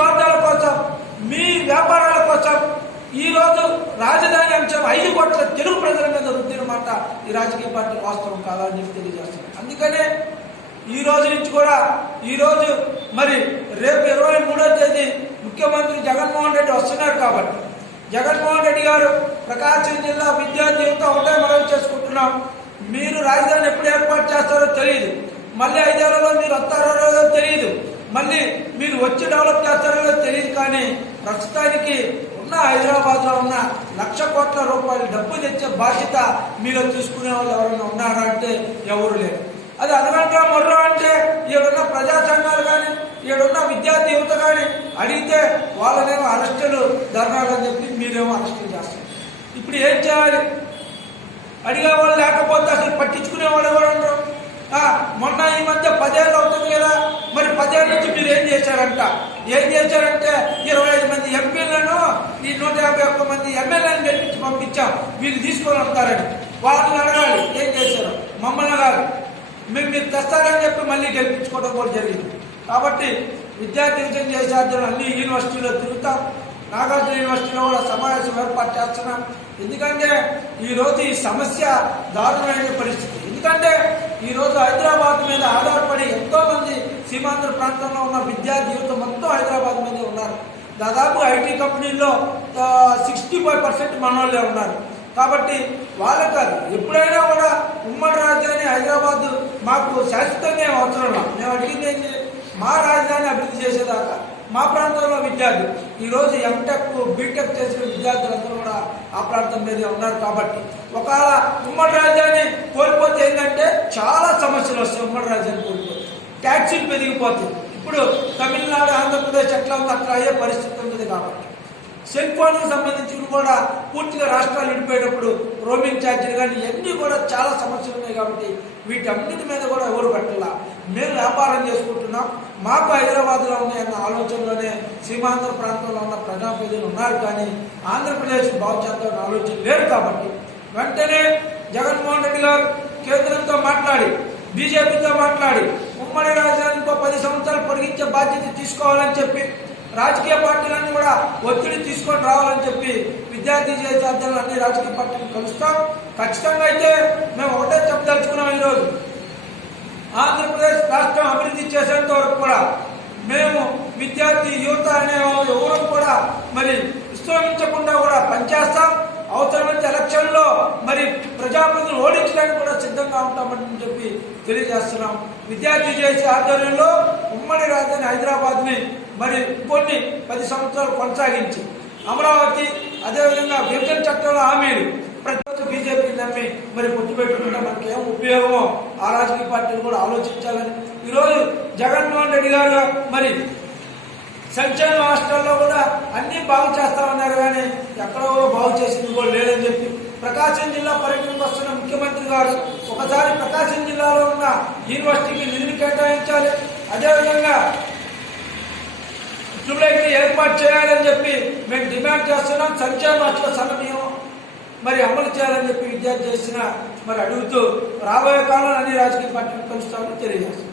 స్వార్థాల కోసం, మీ వ్యాపారాల కోసం ఈరోజు రాజధాని అంశం 5 కోట్ల తెలుగు ప్రజల మీద రుద్దిన మాట ఈ రాజకీయ పార్టీ వాస్తవం కాదని చెప్పి తెలియజేస్తున్నారు. అందుకనే ఈ రోజు నుంచి కూడా ఈరోజు మరి రేపు 23వ తేదీ ముఖ్యమంత్రి జగన్మోహన్ రెడ్డి వస్తున్నారు కాబట్టి జగన్మోహన్ రెడ్డి గారు ప్రకాశం జిల్లా విద్యార్థి యువత ఒకటే మనవి చేసుకుంటున్నాం. మీరు రాజధాని ఎప్పుడు ఏర్పాటు చేస్తారో తెలియదు, మళ్ళీ 5 ఏళ్లలో మీరు వస్తారో లేదో తెలియదు, మళ్ళీ మీరు వచ్చి డెవలప్ చేస్తారో లేదో తెలియదు. కానీ ప్రస్తుతానికి ఉన్న హైదరాబాద్ లో ఉన్న 1,00,000 కోట్ల రూపాయలు డబ్బు తెచ్చే బాధ్యత మీరు చూసుకునే వాళ్ళు ఎవరైనా ఉన్నారా అంటే ఎవరు లేరు. అది అదనంట మొర్ర అంటే ఈడున్న ప్రజా సంఘాలు కానీ ఈడున్న విద్యార్థి యువత కానీ అడిగితే వాళ్ళనేమో అరెస్టులు ధర్నాలు అని చెప్పి మీరేమో అరెస్టులు చేస్తారు. ఇప్పుడు ఏం చేయాలి? అడిగేవాళ్ళు లేకపోతే అసలు పట్టించుకునేవాళ్ళు ఎవరు ఉండరు. మొన్న ఈ మధ్య 10 ఏళ్ళు అవుతుంది కదా, మరి 10 ఏళ్ళ నుంచి మీరు ఏం చేశారంటే 25 మంది ఎంపీలను ఈ 151 మంది ఎమ్మెల్యేలను గెలిపించి పంపించాం, వీళ్ళు తీసుకొని వస్తారని వాళ్ళని అడగాలి ఏం చేశారు. మమ్మల్ని కాదు, మీరు తెస్తారని చెప్పి మళ్ళీ గెలిపించుకోవడం కూడా జరిగింది. కాబట్టి విద్యార్థి విజయం చేసే అధ్యయనం అన్ని యూనివర్సిటీలో తిరుగుతాం. నాగార్జున యూనివర్సిటీలో కూడా సమావేశం ఏర్పాటు చేస్తున్నాం. ఎందుకంటే ఈరోజు ఈ సమస్య దారుణమైన పరిస్థితి. ఎందుకంటే ఈరోజు హైదరాబాద్ మీద ఆధారపడి ఎంతో మంది సీమాంధ్ర ప్రాంతంలో ఉన్న విద్యార్థి యువత మొత్తం హైదరాబాద్ మీదే ఉన్నారు. దాదాపు ఐటీ కంపెనీల్లో 65% మనోళ్ళే ఉన్నారు. కాబట్టి వాళ్ళకి కాదు, ఎప్పుడైనా కూడా ఉమ్మడి రాజధాని హైదరాబాద్ మాకు శాశ్వతంగా అవసరం లేదు. మేము అడిగింది ఏంటి, మా రాజధాని అభివృద్ధి చేసేదాకా మా ప్రాంతంలో విద్యార్థులు ఈరోజు ఎంటెక్ బీటెక్ చేసిన విద్యార్థులందరూ కూడా ఆ ప్రాంతం మీదే ఉన్నారు. కాబట్టి ఒకవేళ ఉమ్మడి రాజధాని కోల్పోతే ఏంటంటే చాలా సమస్యలు వస్తాయి. ఉమ్మడి రాజధాని కోల్పోతే ట్యాక్సీలు పెరిగిపోతాయి. ఇప్పుడు తమిళనాడు ఆంధ్రప్రదేశ్ ఎట్లా ఉంది అట్లా అయ్యే పరిస్థితి ఉంటుంది. కాబట్టి సెల్ ఫోన్కు సంబంధించి కూడా పూర్తిగా రాష్ట్రాలు విడిపోయేటప్పుడు రోమింగ్ ఛార్జీలు కానీ ఇవన్నీ కూడా చాలా సమస్యలు ఉన్నాయి. కాబట్టి వీటన్నిటి మీద కూడా ఎవరు పెట్టాల. మేము వ్యాపారం చేసుకుంటున్నాం, మాకు హైదరాబాద్లో ఉన్నాయన్న ఆలోచనలోనే సీమాంధ్ర ప్రాంతంలో ఉన్న ప్రజాప్రతినిధులు ఉన్నారు. కానీ ఆంధ్రప్రదేశ్ బాగు చేద్దామని ఆలోచన లేరు. కాబట్టి వెంటనే జగన్మోహన్ రెడ్డి గారు కేంద్రంతో మాట్లాడి బీజేపీతో మాట్లాడి ఉమ్మడి రాజధాని ఇంకో 10 సంవత్సరాలు పొడిగించే బాధ్యత తీసుకోవాలని చెప్పి రాజకీయ పార్టీలన్నీ కూడా ఒత్తిడి తీసుకొని రావాలని చెప్పి విద్యార్థి చేసే అధ్యయనాలు అన్ని రాజకీయ పార్టీలు కలుస్తాం. ఖచ్చితంగా అయితే మేము ఒకటే చెప్పదలుచుకున్నాం. ఈరోజు ఆంధ్రప్రదేశ్ రాష్ట్రం అభివృద్ధి చేసేంత వరకు కూడా మేము విద్యార్థి యువత అనే ఎవరు కూడా మరి విశ్రమించకుండా కూడా పనిచేస్తాం. అవసరమైతే ఎలక్షన్లో మరి ప్రజాప్రతినిధులు ఓడించడానికి కూడా సిద్ధంగా ఉంటామని చెప్పి తెలియజేస్తున్నాం. విద్యార్థి చేసే ఆధ్వర్యంలో ఉమ్మడి రాజధాని హైదరాబాద్ ని మరి కొన్ని 10 సంవత్సరాలు కొనసాగించి అమరావతి అదేవిధంగా విభజన చట్టంలో హామీలు ప్రతి బీజేపీ నమ్మి మరి పొత్తు పెట్టుకుంటే మనకి ఏం ఉపయోగమో ఆ రాజకీయ పార్టీలు కూడా ఆలోచించాలని ఈరోజు జగన్మోహన్ రెడ్డి గారు మరి సంక్షేమ హాస్టల్లో కూడా అన్ని బాగు చేస్తామన్నారు. కానీ ఎక్కడో బాగు చేసింది కూడా లేదని చెప్పి ప్రకాశం జిల్లా పర్యటనకు వస్తున్న ముఖ్యమంత్రి గారు ఒకసారి ప్రకాశం జిల్లాలో ఉన్న యూనివర్సిటీకి నిధులు కేటాయించాలి, అదేవిధంగా ట్యూబ్లైట్లు ఏర్పాటు చేయాలని చెప్పి మేము డిమాండ్ చేస్తున్నాం. సంక్షేమ హాస్టల్ సమన్వయం మరి అమలు చేయాలని చెప్పి విద్యార్థి చేసిన మరి అడుగుతూ రాబోయే కాలంలో అన్ని రాజకీయ పార్టీలు కలుస్తామని తెలియజేస్తున్నాం.